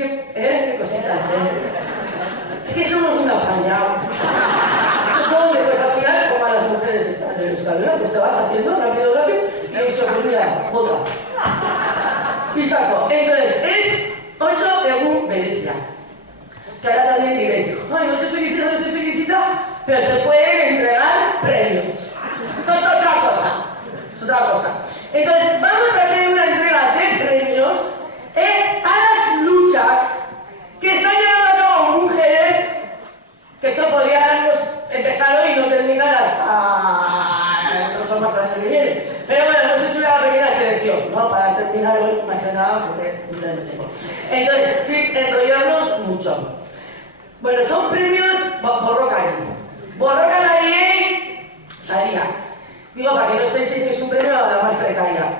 ¿Qué cositas, Es que somos un apañado. Supongo que pues al final, como a las mujeres están en Euskal, pues te vas haciendo rápido, y he dicho, pues mira, otra. Y saco. Entonces, es oso egun berezia. Que ahora también diréis, ay, no se felicita, pero se pueden entregar premios. Esto es otra cosa. Entonces, vamos a hacer una entrega de premios a las luchas que están llevando a cabo mujeres, que esto podríamos empezar hoy y no terminar hasta el 8 de marzo del año que viene. Pero bueno, hemos hecho una pequeña selección, ¿no? Para terminar hoy, más que nada, porque no tenemos tiempo. Entonces, sin enrollarnos mucho. Bueno, son premios Borrokalari. Borrokalari Saria. Digo, para que no os penséis que es un premio a la más precaria.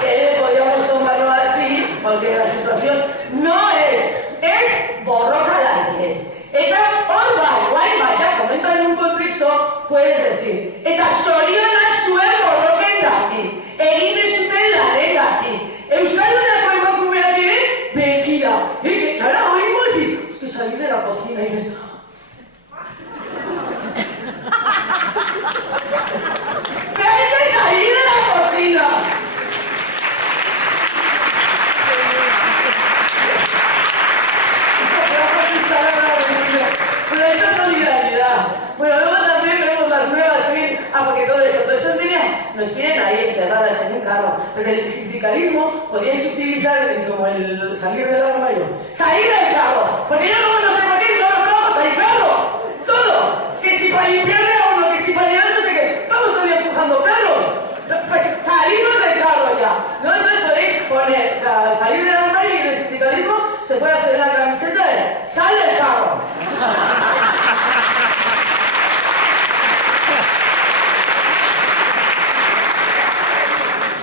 Que podríamos tomarlo así, porque la situación no es Borrokalari. Eta hor bai, ya comentan en un contexto, puedes decir, eta zorionak zuen borrokengatik, egin duzuten lanengatik, euskaldunako emakumeak ere begira. Que ahora oímos y es que salir de la cocina y dices, ¡que hay que salir de la cocina! Pero esa solidaridad. Bueno, luego también vemos las nuevas, porque todo esto en día nos tienen ahí encerradas en un carro. Pues el sindicalismo podíais utilizar como el salir del armario. ¡Salir del carro! Porque yo luego no sé por qué todos los trabajos hay carro. Todo. Que si para limpiarle a uno, que si para llevar no sé qué. Estamos todavía empujando carros. Pues salimos del carro ya. ¿No? Entonces podéis poner, o sea, salir del armario y en el sindicalismo se puede hacer una camiseta de ¡sal del carro!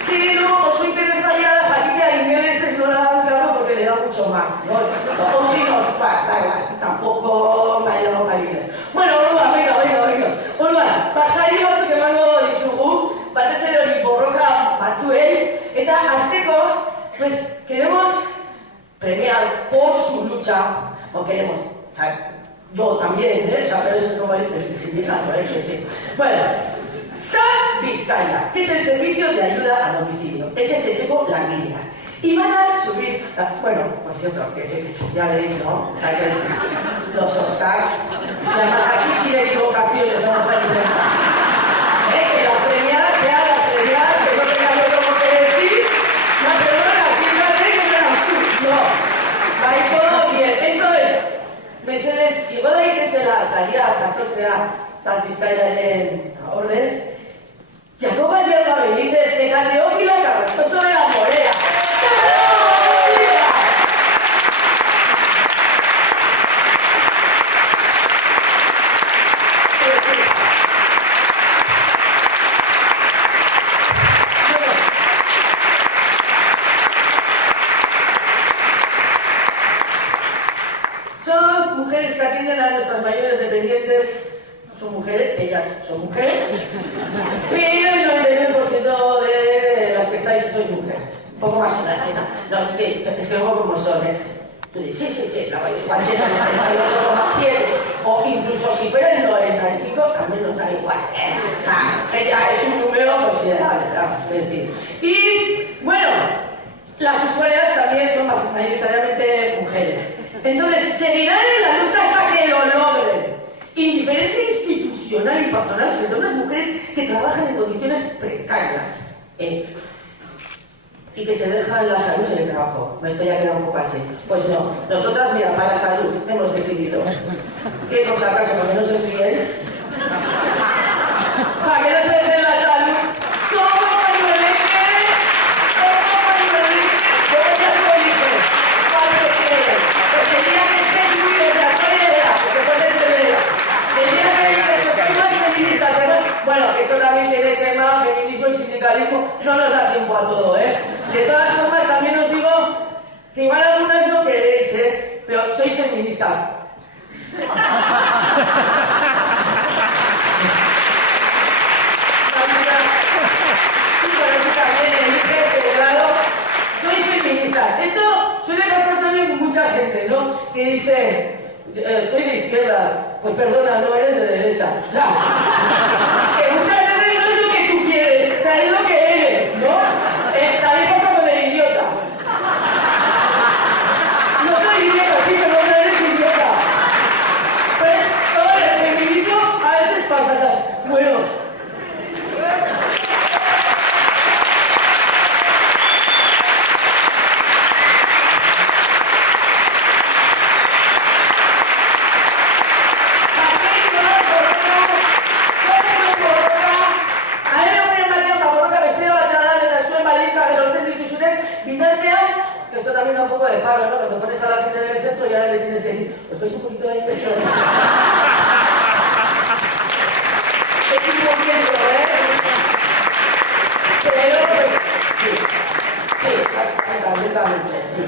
Pero os interesaría la jakita ingleses no la dan claro porque le da mucho más, ¿no? O si no, da igual, tampoco bailamos bailines. Bueno, Orduan, venga. Orduan, pasario batzuk emango ditugu, batez ere hori borroka batzuei, eta hasteko, pues queremos premiar por su lucha, o queremos, o sea, yo también, o sea, pero eso es como el sindicato, que decir. Bueno, SAT Bizkaia, que es el servicio de ayuda a domicilio. Etxez etxeko langilea. Y van a subir, bueno, por cierto, que ya veis, ¿no? O sea, que es los Oscars. Y además aquí sin equivocaciones vamos a intentar. Que las premiadas sean las premiadas, que no tenga yo como que decir. No, perdona, siéntate que no eras tú. No, va a ir todo bien. Entonces, mesedez, igo daitezela saria jasotzea SAT Bizkaiaren ordez, Jacoba Yerba Benítez eta Teófila Carrascoso de la Morea. Son mujeres que atienden a nuestras mayores dependientes. Son mujeres, ellas son mujeres, pero el 99% de las que estáis sois mujeres. Un poco más una chica. No, sí, es que luego como son, Tú dices, sí, la vais igual, si es el 98,7, o incluso si fuera el 95, también nos da igual. Que ya es un número considerable, vamos a decir. Y, bueno, las usuarias también son mayoritariamente mujeres. Entonces, seguirán en la lucha hasta que lo logren. Indiferencia institucional y patronal frente a unas mujeres que trabajan en condiciones precarias y que se dejan la salud en el trabajo. Esto ya queda un poco así. Pues no, nosotras, mira, para la salud hemos decidido que, por si acaso, porque no se enfríen, para que no se dejen la salud, todo pañueleque, yo voy a elegir, cuando quieran, porque el día que estés muy obligatoria, porque puede ser el día que dices que soy más feminista, bueno, esto también tiene tema, feminismo y sindicalismo, no nos da tiempo a todo, De todas formas, también os digo que igual algunas no queréis, pero sois feministas. Sois feministas. dice, soy de izquierdas. Pues perdona, no eres de derecha. O sea, que muchas veces no es lo que tú quieres, o sea, es lo que eres, ¿no? También pasa con el idiota. No soy idiota, sí, pero no eres idiota. Pues todo el feminismo a veces pasa. Bueno. Esto también da un poco de palo, ¿no? Cuando pones a la gente en el centro y ahora le tienes que decir, pues sois un poquito de impresión. Estoy moviendo, ¿eh? Pero, pues, sí, completamente, sí.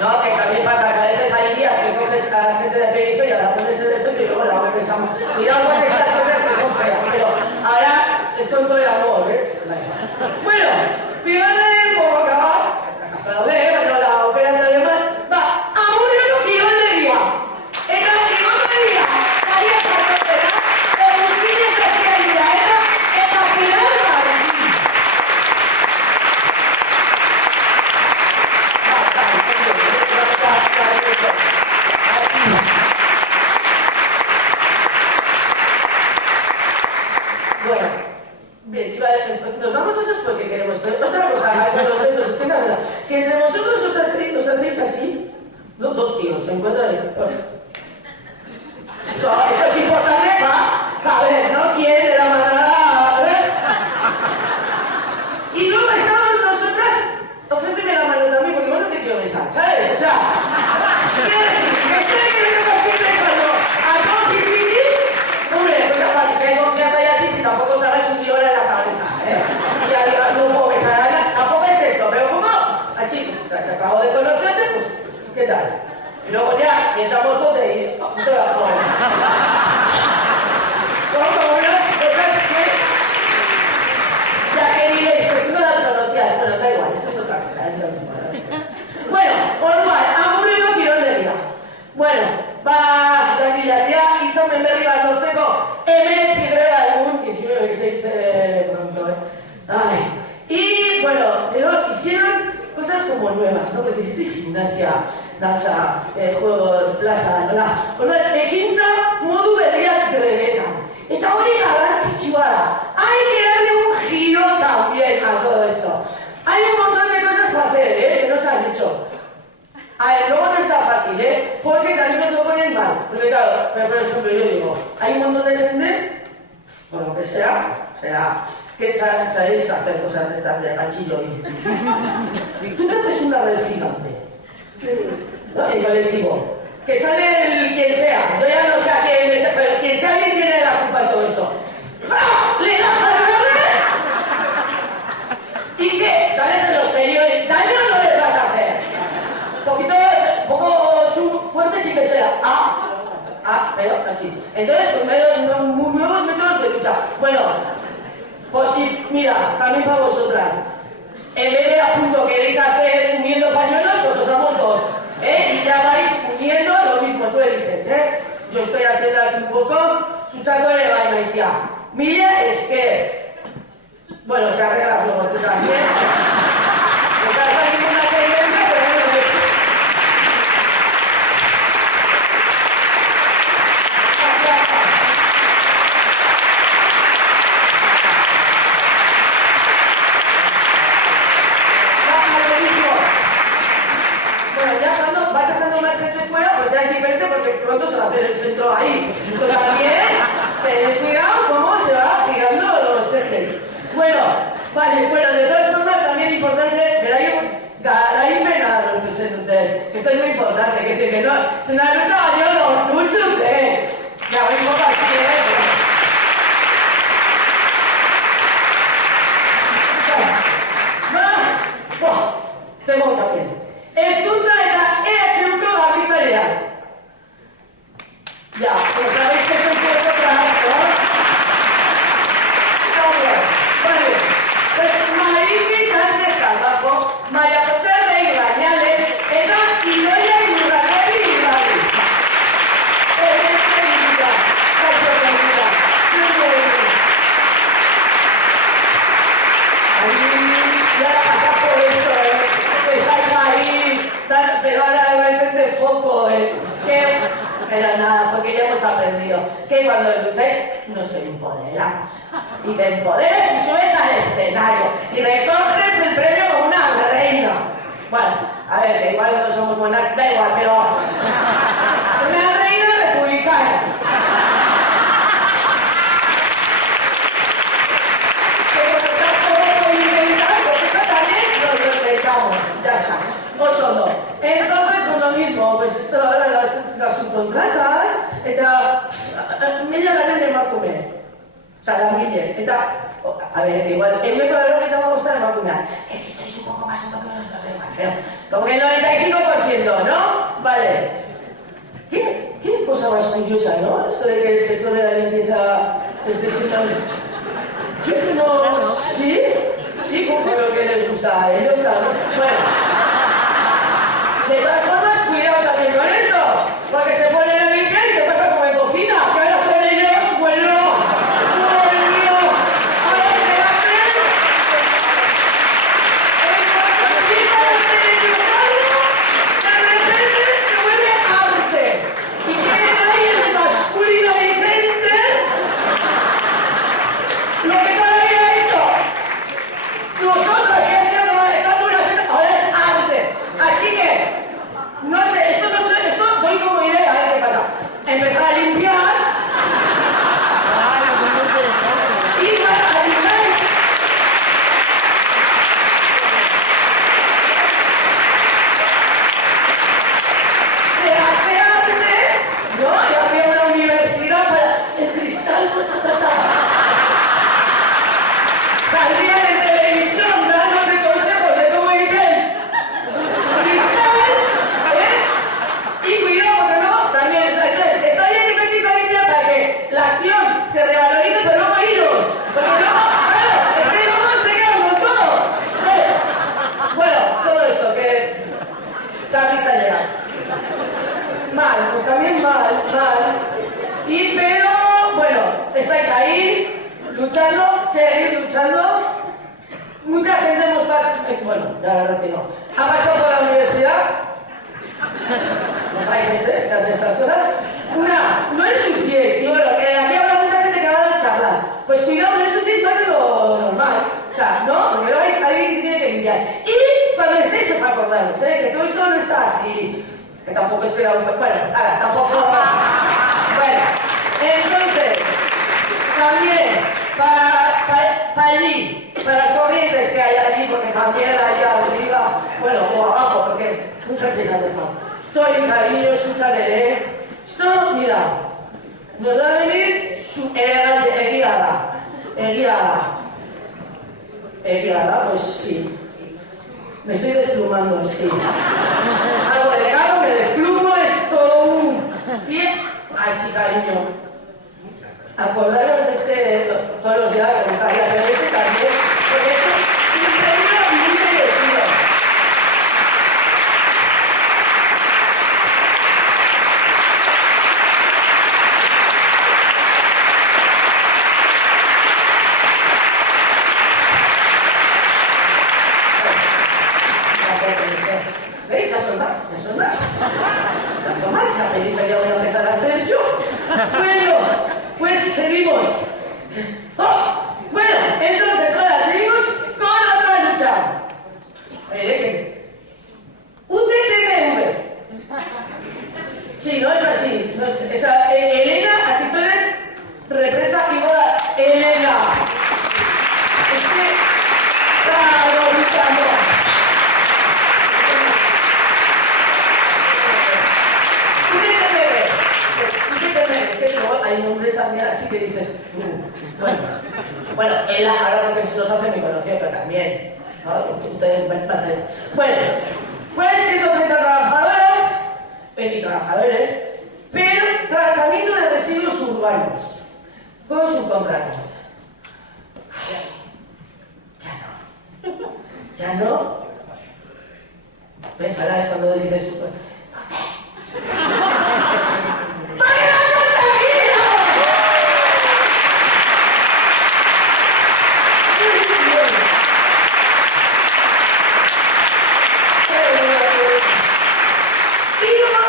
No, que también pasa que a veces hay días que coges a la gente de periferia, la pones en el centro y luego la vuelves a... Cuidado con estas cosas que son feas, pero ahora es con todo el amor, ¿eh? Bueno, fíjate por acabar, hasta la vez, bueno, la ópera de alemán, va a un quiero de día. En la de día, salía esta ópera, el cine se hacía en la era, en la final de Madrid. Bueno, bien, nos vamos todos porque queremos, pero otra cosa, algunos de esos, es verdad. Si entre vosotros os hacéis así, no, dos tíos, se encuentran no, esto es importante, va, a ver, ¿no? ¿Quién de la manada? A ver. Y luego estamos nosotras, ofréceme la mano también, porque bueno te quiero besar, ¿sabes? O sea, quiero decir, que estoy queriendo así besando a todos y chichi, hombre, pues ya vale, si hay confianza y así, si tampoco se haga un tío en la cabeza, ya no puedo besar a nadie, tampoco es esto, pero como así, pues se acabó de conocerte, pues, ¿qué tal? Y luego ya, si echamos bote y te la pongo. Son como unas cosas que ya que diréis, pues tú no las conocías, bueno, da igual, esto es otra cosa, es lo mismo. Bueno, orduan, aburriko kiroldegia. Bueno, langilaria hitzarmen berri bat lortzeko hemeretzi greba egun, y si me lo se dice pronto, Ay. Y bueno, pero hicieron cosas como nuevas, ¿no? Porque hiciste gimnasia, danza, juegos, plaza, bla. Orduan, ekintza modu berriak grebetan. Eta hori garrantzitsua da. Hay que darle un giro también a todo esto. Hay un montón de cosas para hacer, que no se han hecho. A ver, luego no está fácil, porque también nos lo ponen mal. Porque claro, por ejemplo, yo digo, hay un montón de gente, por lo que sea, que sabéis hacer cosas de estas de ganchillo. Tú te haces una red gigante, ¿no? En colectivo. Que sale quien sea, yo ya no sé a quién es, pero quien sea alguien tiene la culpa de todo esto. ¡Fra! ¡Le lanzas la red! ¿Y qué? ¿Sales en los periódicos? ¿Daño no les vas a hacer? Un poco fuerte sí que sea. Pero así. Entonces, pues nuevos métodos de lucha. Bueno, pues sí, mira, también para vosotras. En vez de a punto queréis hacer uniendo pañuelos, pues os damos dos. Y ya vais uniendo lo mismo, tú dices, yo estoy haciendo aquí un poco, suchándole vaina y tía. Mira, es que, bueno, te arreglas luego tú también. Estás haciendo una tendencia, pero no lo ves. Pronto se va a hacer el centro ahí. Esto también, tened cuidado cómo se va girando los ejes. Bueno, vale, de todas formas también importante, garaí pena representante, que esto es muy importante, que no, es una lucha yo no usted. Ya voy un poco así, tengo también. Hezkuntza eta EHUko garbitzaileak. Ya, pues sabéis que soy vosotras, ¿no? Vale, pues Marifi Sánchez Carbajo, María José Rey Bañales, Edan Idoia Pero nada, porque ya hemos aprendido que cuando lucháis nos empoderamos. Y te empoderas y subes al escenario y recoges el premio como una reina. Bueno, a ver, que igual no somos buenas, da igual, pero una reina republicana. Pero que está todo inventado, eso también nos lo inventamos, ya está. O solo. Entonces, pues lo mismo, pues esto ahora las subcontratas, eta mila garen emakume. Osa, langile, eta, a ver, igual, eguneko 95 emakumea. Que si sois un poco más alto que nosotros, pero como que el 95%, ¿no? Vale. ¿Qué cosa más curiosa, no? Esto de que el sector de la limpieza esté siendo... Yo que no... ¿Sí? Sí, como lo que les gusta a ellos, ¿no? Bueno. De todas formas, cuidado también con esto, porque se ponen a limpiar y te pasa como en cocina, que ahora son ellos, bueno, a ver qué hacen. De repente se vuelve arte, y tienen ahí el masculino Vicente, lo que cada día ha hecho. Nosotros, que ha sido ahora es arte. Así que, no sé, esto doy como idea, a ver qué pasa. Empezar a limpiar y avisáis. Se hace arte, ¿no? Y habría una universidad para el cristal, saldrían en televisión dándote consejos de cómo limpiar. Y cuidado, porque no, también, entonces, está bien que metéis a limpiar para que la acción se revalorice, pero luego iros. Porque luego, claro, es que luego se quedan con todo. Bueno, todo esto que Carlita llega. Mal, pues también mal. Pero, bueno, estáis ahí, luchando, seguid luchando. Mucha gente hemos pasado, bueno, la verdad que no. Ha pasado por la universidad. ¿No hay gente que hace estas cosas? No ensuciéis, y bueno, que aquí habrá mucha gente que va a dar charlas. Pues cuidado, no ensuciéis más de lo normal. O sea, ¿no? Porque luego alguien tiene que limpiar. Y cuando estéis, pues acordaros, que todo eso no está así. Que tampoco espera un... Bueno, ahora, tampoco... Bueno, entonces, también, para allí, para las corrientes que hay allí, porque también allá arriba, bueno, o abajo, porque nunca se sabe más. Todo el cariño, su chalere. Esto, mira, nos va a venir su Eguiada, pues sí. Me estoy desplumando, sí. Salgo del carro, me desplumo, es todo un... Bien. Ay, sí, cariño. Acordaros de todos los días que me gustaría ver ese también, porque esto es un premio muy merecido. ¿Veis? Ya son más. La periferia voy a empezar a ser yo. Bueno, pues seguimos. Bueno, entonces ahora seguimos con otra lucha. UTTMV. Sí, no es así. No, Elena, aquí tú eres represa y boda. Elena. Es que... Claro, luchando. Hay nombres también así que dices, bueno, él ahora porque se los hace muy conocido, pero también, ¿no? Bueno, pues 130 trabajadoras y trabajadores, pero tratamiento de residuos urbanos con subcontratos. Ya no. ¿Ves? Ahora es cuando dices,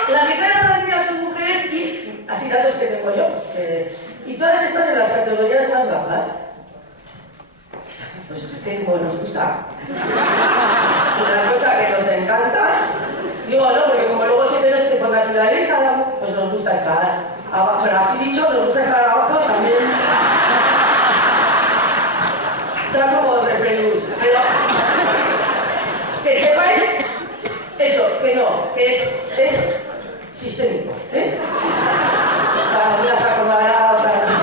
la mitad de la plantilla son mujeres y en las categorías más bajas. Pues es que como nos gusta. Una cosa que nos encanta. Digo, no, porque como luego si tenés que por naturaleza, pues nos gusta escalar abajo. Pero así dicho, nos gusta escalar abajo también. Da como de pelús. Pero que sepáis eso, que no, que es sistémico, ¿eh? Para una se acordará, otras no.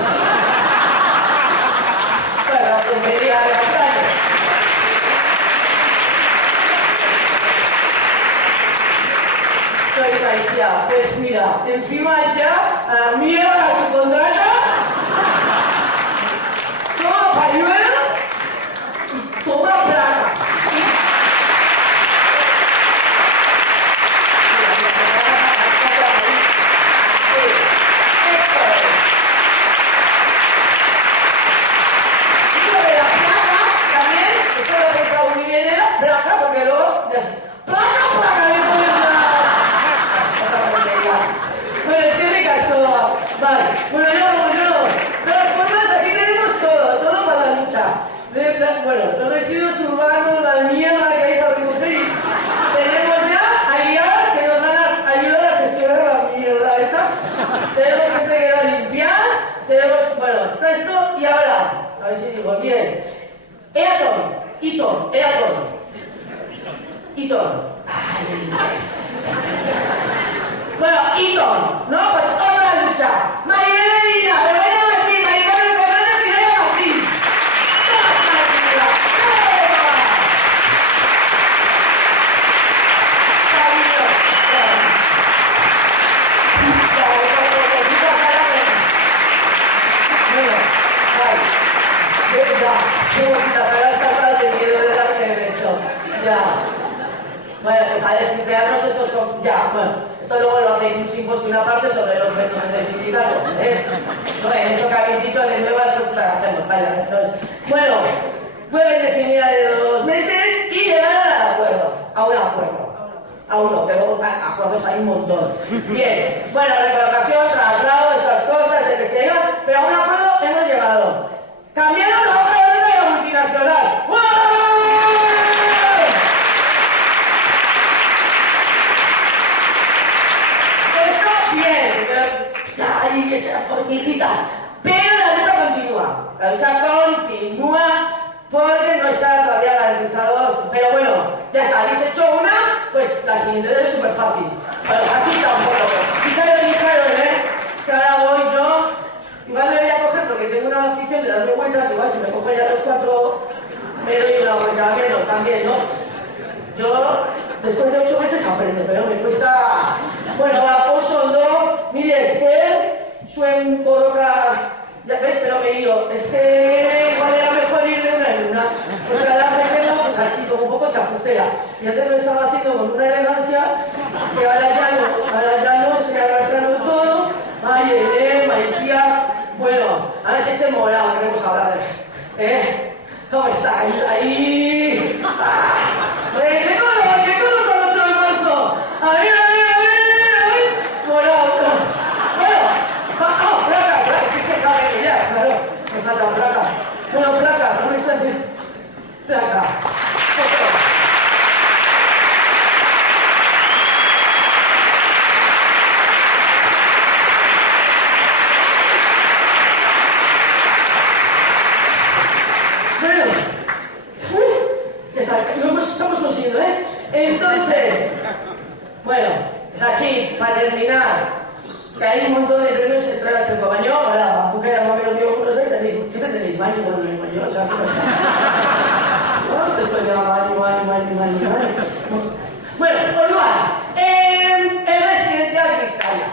Bueno, la tontería de la playa. Soy Caitia, pues mira, encima ya a la mierda su contrato, toma pañuelo y toma placa. Placa, porque luego ya sé. ¡Placa! Bueno, es que me casó. Vale, bueno, yo. De todas formas, aquí tenemos todo para la lucha. Bueno, los residuos urbanos, la mierda que hay para recoger. Tenemos ya aliados que nos van a ayudar a gestionar la mierda esa. Tenemos gente que va a limpiar. Tenemos, bueno, está esto y ahora, a ver si digo bien. Eaton. Ay, el inglés. Bueno, Eaton, ¿no? Pues otra lucha. Maribel Medina, Begoña Martín, Maribel Fernández y Laia Martín. Bueno, qué bonita para esta frase, quiero de darme beso. Ya. Bueno, pues a desemplearnos estos... Ya, bueno, esto luego lo hacéis un simposio una parte sobre los besos en el sindicato, ¿eh? Bueno, esto que habéis dicho de nuevas, pues la hacemos, vaya. Entonces, bueno, pueden definida de 2 meses y llegar al acuerdo, a un acuerdo. A uno, pero acuerdos hay un montón. Bien, bueno, recolocación, traslado, estas cosas, de que se digan, pero a un acuerdo hemos llegado. Cambiaron la hoja de ruta de la multinacional. ¡Wow! Ahí esa porquitita. Pero la lucha continúa. La lucha continúa porque no está todavía garantizado. Pero bueno, ya está. Habéis hecho una, pues la siguiente es súper fácil. Bueno, aquí tampoco. Ficharon, ¿eh? Que ahora voy yo. Igual me voy a coger porque tengo una afición de darme vueltas. Igual si me cojo ya los 4, me doy una vuelta menos también, ¿no? Yo, después de 8 veces aprendo, pero me cuesta... Bueno, va, Osondo, mire, Esther, Suen, Coroca... Ya ves, pero me digo, es que igual era mejor ir de una en una. Porque ahora pequeño, pues así, como un poco chapucera. Y antes lo estaba haciendo con una elegancia que ahora ya no, estoy arrastrando todo. Ay, Maikía... Bueno, a ver si esté molado, queremos hablar de... ¿Cómo está? Ahí... ¡Qué color con 8 de marzo! ¡Ahí! Morado. Bueno, placa, si es que sabe que ya, claro. Me falta placa. Bueno, placa, ¿cómo está? Placa. Bueno, ya está, lo estamos consiguiendo, ¿eh? Entonces, bueno, es así, para terminar, que hay un montón de premios en traer al baño, ahora, aunque no me los digo unos hoy, siempre tenéis baño cuando no hay baño, o sea, no, estoy ya baño. Bueno, Orduan, el residencial de Vizcaya.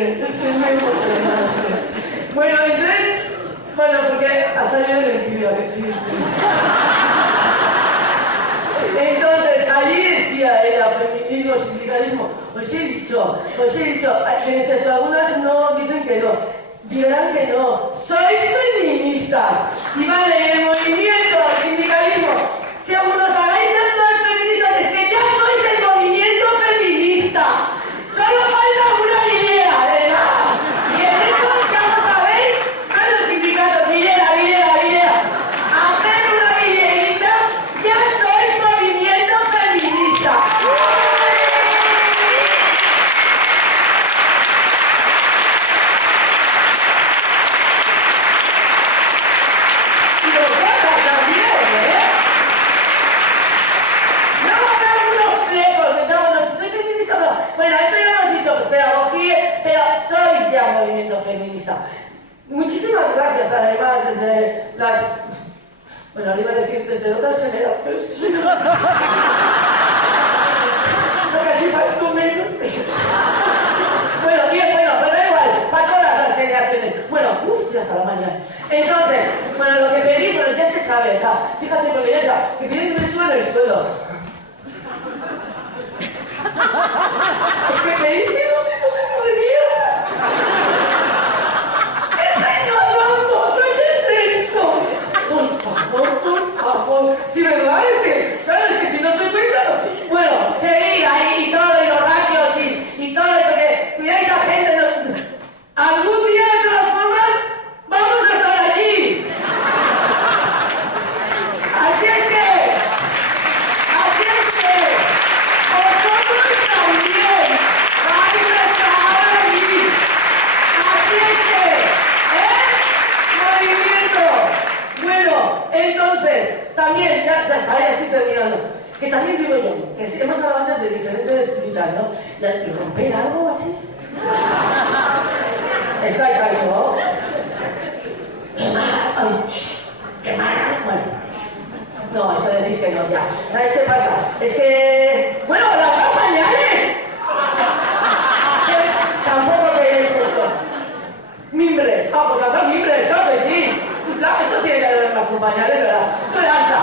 es muy emocionante. Bueno, entonces, bueno, porque ha salido en el vídeo, que sí. Entonces, allí decía ella, feminismo, sindicalismo. Os he dicho, que algunas no dicen que no, dirán que no. Sois feministas. Y vale, el movimiento, el sindicalismo, si aún os hagáis todas feministas, es que ya sois el movimiento feminista. Solo falta una vidriera, ¿verdad? Y el resto ya lo sabéis, son los sindicatos, vidriera. Hacer una vidrierita, ya sois movimiento feminista. Y vosotras también, ¿eh? No hagan unos flecos de no, soy feminista, no. Bueno, eso ya lo hemos dicho, pues, pedagogía, pero sois ya movimiento feminista. Muchísimas gracias, además, desde las... Bueno, ahora iba a decir desde otras generaciones, que soy... Casi parezco menos. Bueno, bien, bueno, pero da igual, para todas las generaciones. Bueno, ya hasta la mañana. Entonces, bueno, lo que pedí, bueno, ya se sabe, o sea, fíjate lo que ya que piden que me suba en el suelo. Es que pedís que no sé de mierda. ¿Qué estáis hablando? ¿Qué es esto? Por favor. Si verdad es que, claro, es que si no se cuenta. Bueno, seguir ahí y todo, y los ratios y todo, porque cuidáis a gente. No, algún día, de todas formas, vamos a estar allí. Así es que, vosotros también vais a estar allí. Así es que, movimiento. Bueno, entonces, también, ya está, ya estoy terminando. Que también digo yo, que hemos hablado antes de diferentes luchas, ¿no? ¿Y romper algo así? ¿Estáis ahí, no? Quemar algo. Bueno. No, esto decís que no, ya. ¿Sabes qué pasa? Es que... ¡Bueno, lanzar pañales! Tampoco queréis eso. Mimbres. Pues lanzar mimbres, claro que sí. Esto tiene que ver más con pañales, ¿verdad? Tú lanza.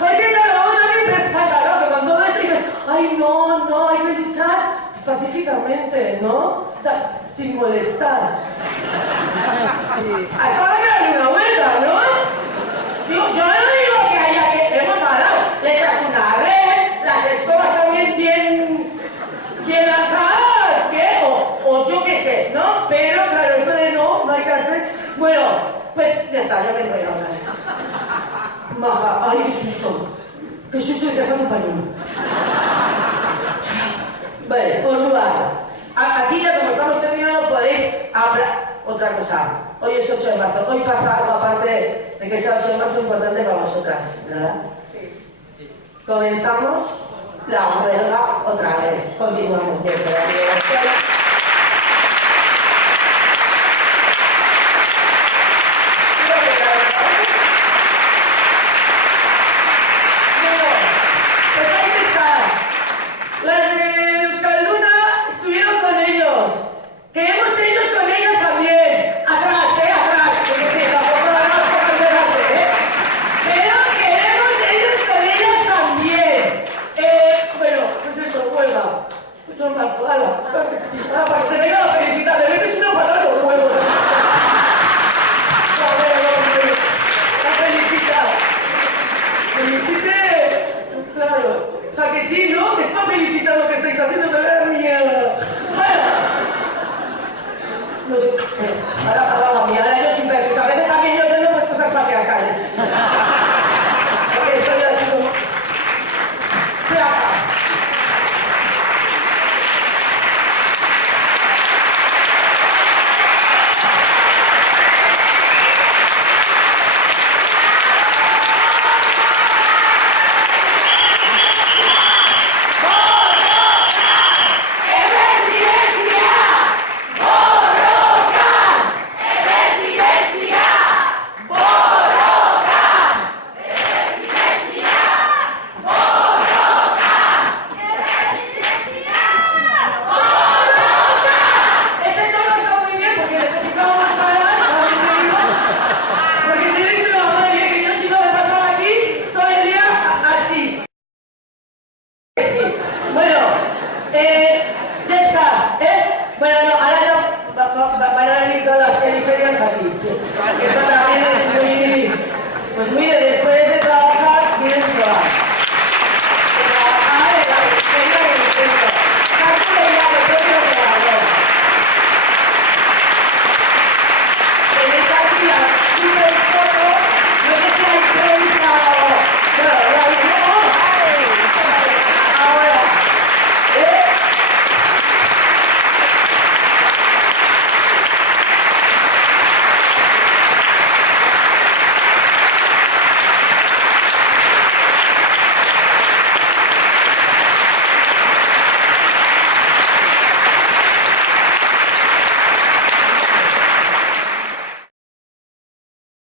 Porque claro, a uno mientras pasa, ¿no? Que cuando ves dices, ay, no, hay que luchar pacíficamente, ¿no? O sea, sin molestar. Sí. Hasta ahora que darle una vuelta, ¿no? Yo no digo que haya que... Hemos hablado. Le echas una red, las escobas también bien lanzadas, ¿qué? O yo qué sé, ¿no? Pero claro, esto de no hay que hacer... Bueno, pues ya está, ya me voy a hablar. Maja, ay, qué susto. Qué susto de que hace un pañuelo. Vale, Orduan. Aquí ya como estamos terminando podéis hablar otra cosa. Hoy es 8 de marzo. Hoy pasa algo aparte de que sea 8 de marzo importante para vosotras, ¿verdad? Sí. Comenzamos la huelga otra vez. Continuamos bien. Las de Euskalduna estuvieron con ellos. Queremos ellos con ellas también. Atrás, porque sí, tampoco vamos a delante, Pero queremos ellos con ellas también. Bueno, pues eso, huelga. Mucho más, ala, claro que sí. Para que te venga a felicitar, le metes una patada los huevos. La felicitar. Felicite, claro. O sea que sí, ¿no? Que está felicitando lo que estáis haciendo, te voy a dar mierda. Bueno. No sé. Ahora, mira, ahora yo siempre, pues a veces también yo tengo pues cosas patriarcales. Porque soy así como... Placa. feria salir. Que para mí es muy, pues muy de